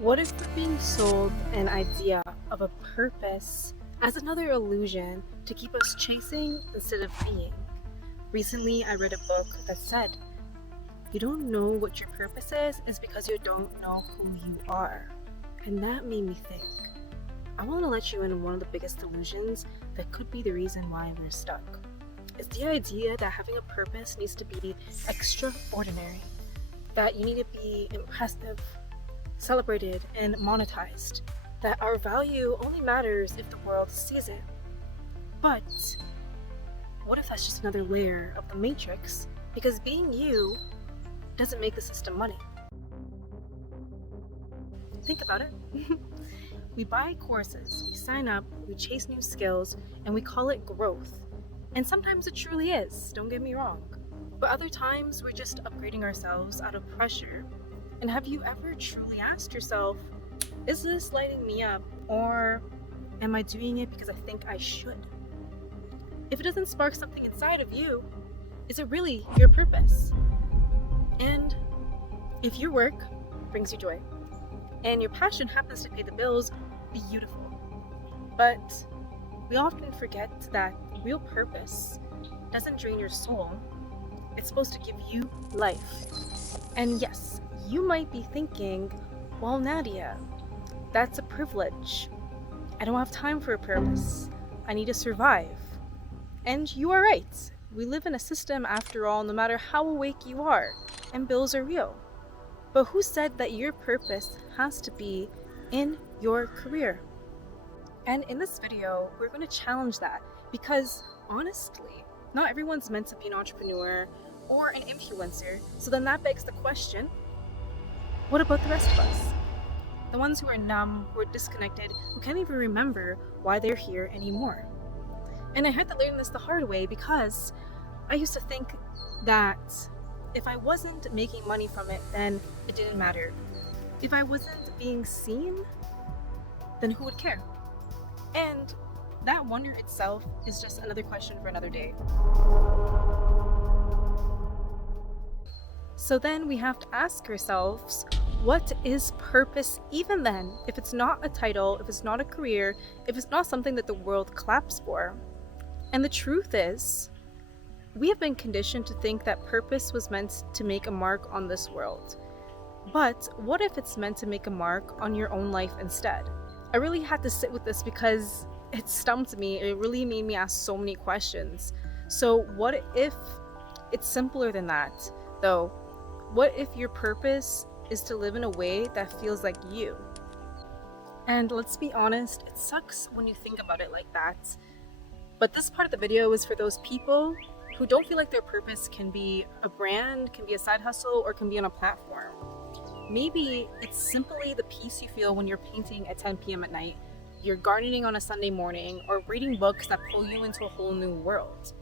What if we're being sold an idea of a purpose as another illusion to keep us chasing instead of being? Recently, I read a book that said, you don't know what your purpose is because you don't know who you are. And that made me think. I want to let you in on one of the biggest illusions that could be the reason why we're stuck. It's the idea that having a purpose needs to be extraordinary, that you need to be impressive, celebrated, and monetized, that our value only matters if the world sees it. But what if that's just another layer of the matrix? Because being you doesn't make the system money. Think about it. We buy courses, we sign up, we chase new skills, and we call it growth. And sometimes it truly is, don't get me wrong. But other times we're just upgrading ourselves out of pressure. And have you ever truly asked yourself, is this lighting me up, or am I doing it because I think I should? If it doesn't spark something inside of you, is it really your purpose? And if your work brings you joy, and your passion happens to pay the bills, beautiful. But we often forget that real purpose doesn't drain your soul. It's supposed to give you life. And yes, you might be thinking, well, Nadia, that's a privilege. I don't have time for a purpose. I need to survive. And you are right. We live in a system, after all, no matter how awake you are, and bills are real. But who said that your purpose has to be in your career? And in this video, we're going to challenge that because honestly, not everyone's meant to be an entrepreneur or an influencer. So then that begs the question, what about the rest of us? The ones who are numb, who are disconnected, who can't even remember why they're here anymore. And I had to learn this the hard way because I used to think that if I wasn't making money from it, then it didn't matter. If I wasn't being seen, then who would care? And that wonder itself is just another question for another day. So then we have to ask ourselves, what is purpose even then? If it's not a title, if it's not a career, if it's not something that the world claps for. And the truth is, we have been conditioned to think that purpose was meant to make a mark on this world. But what if it's meant to make a mark on your own life instead? I really had to sit with this because it stumped me. It really made me ask so many questions. So what if it's simpler than that, though? What if your purpose is to live in a way that feels like you? And let's be honest, it sucks when you think about it like that. But this part of the video is for those people who don't feel like their purpose can be a brand, can be a side hustle, or can be on a platform. Maybe it's simply the peace you feel when you're painting at 10 p.m. at night, you're gardening on a Sunday morning, or reading books that pull you into a whole new world.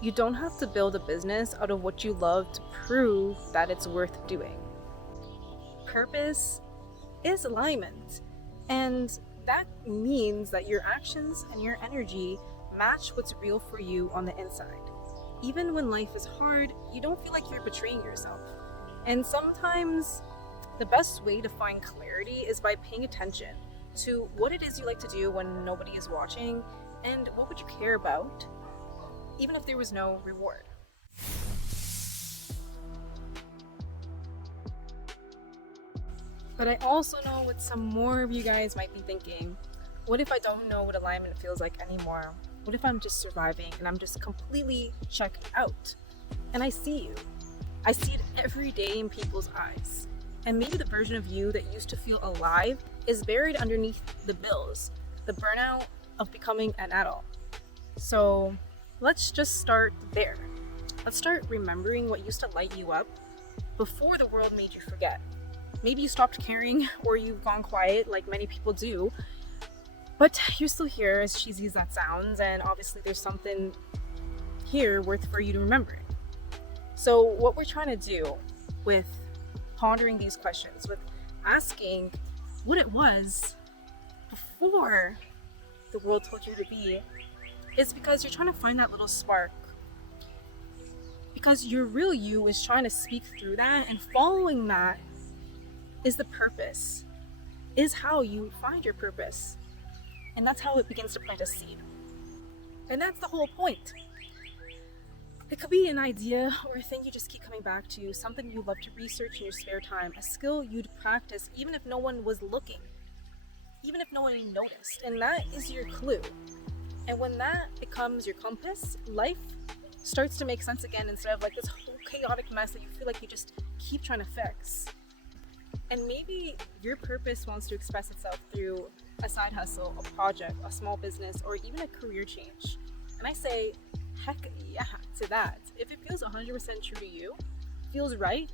You don't have to build a business out of what you love to prove that it's worth doing. Purpose is alignment, and that means that your actions and your energy match what's real for you on the inside. Even when life is hard, you don't feel like you're betraying yourself. And sometimes the best way to find clarity is by paying attention to what it is you like to do when nobody is watching, and what would you care about, even if there was no reward. But I also know what some more of you guys might be thinking. What if I don't know what alignment feels like anymore? What if I'm just surviving and I'm just completely checked out? And I see you. I see it every day in people's eyes. And maybe the version of you that used to feel alive is buried underneath the bills, the burnout of becoming an adult. So let's just start there. Let's start remembering what used to light you up before the world made you forget. Maybe you stopped caring, or you've gone quiet like many people do. But you're still here, as cheesy as that sounds, and obviously there's something here worth for you to remember. So what we're trying to do with pondering these questions, with asking what it was before the world told you to be, is because you're trying to find that little spark. Because your real you is trying to speak through that, and following that is the purpose. is how you find your purpose. And that's how it begins to plant a seed. And that's the whole point. It could be an idea or a thing you just keep coming back to, something you love to research in your spare time, a skill you'd practice even if no one was looking, even if no one noticed. And that is your clue. And when that becomes your compass, life starts to make sense again instead of like this whole chaotic mess that you feel like you just keep trying to fix. And maybe your purpose wants to express itself through a side hustle, a project, a small business, or even a career change. And I say, heck yeah to that. If it feels 100% true to you, feels right,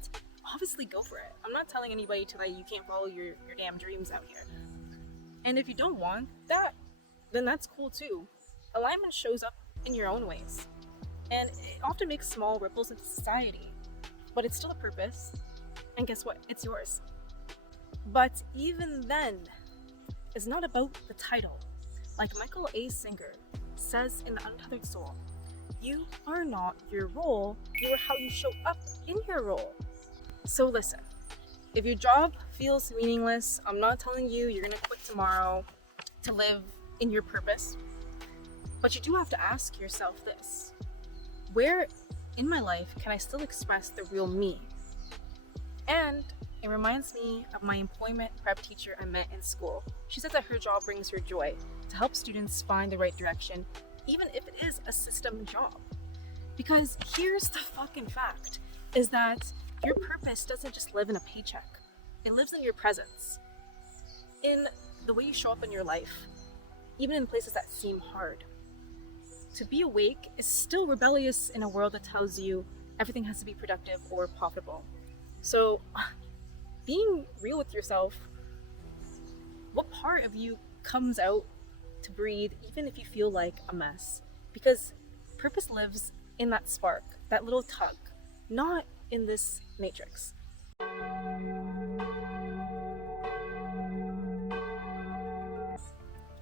obviously go for it. I'm not telling anybody to you can't follow your damn dreams out here. And if you don't want that, then that's cool too. Alignment shows up in your own ways. And it often makes small ripples into society. But it's still a purpose. And guess what? It's yours. But even then, it's not about the title. Like Michael A. Singer says in The Untethered Soul, you are not your role, you are how you show up in your role. So listen, if your job feels meaningless, I'm not telling you you're gonna quit tomorrow to live in your purpose. But you do have to ask yourself this: where in my life can I still express the real me? And it reminds me of my employment prep teacher I met in school. She said that her job brings her joy to help students find the right direction, even if it is a system job. Because here's the fucking fact, is that your purpose doesn't just live in a paycheck. It lives in your presence, in the way you show up in your life, even in places that seem hard. To be awake is still rebellious in a world that tells you everything has to be productive or profitable. So, being real with yourself, what part of you comes out to breathe even if you feel like a mess? Because purpose lives in that spark, that little tug, not in this matrix.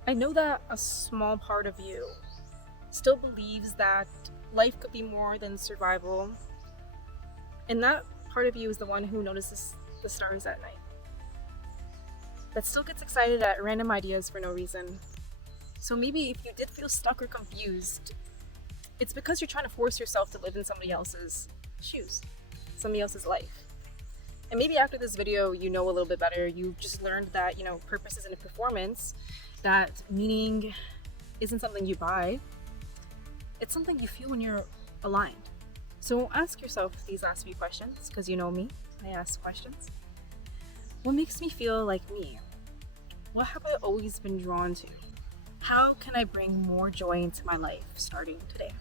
I know that a small part of you still believes that life could be more than survival, and that part of you is the one who notices the stars at night, that still gets excited at random ideas for no reason. So maybe if you did feel stuck or confused, it's because you're trying to force yourself to live in somebody else's shoes, somebody else's life. And maybe after this video, you know a little bit better. You just learned that, purpose isn't a performance, that meaning isn't something you buy. It's something you feel when you're aligned. So ask yourself these last few questions, because you know me, I ask questions. What makes me feel like me? What have I always been drawn to? How can I bring more joy into my life starting today?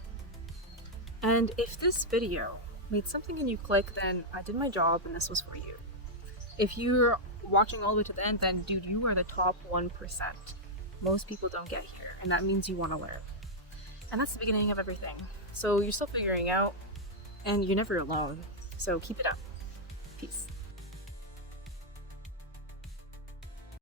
And if this video made something in you click, then I did my job and this was for you. If you're watching all the way to the end, then dude, you are the top 1%. Most people don't get here, and that means you want to learn. And that's the beginning of everything. So you're still figuring out, and you're never alone. So keep it up. Peace.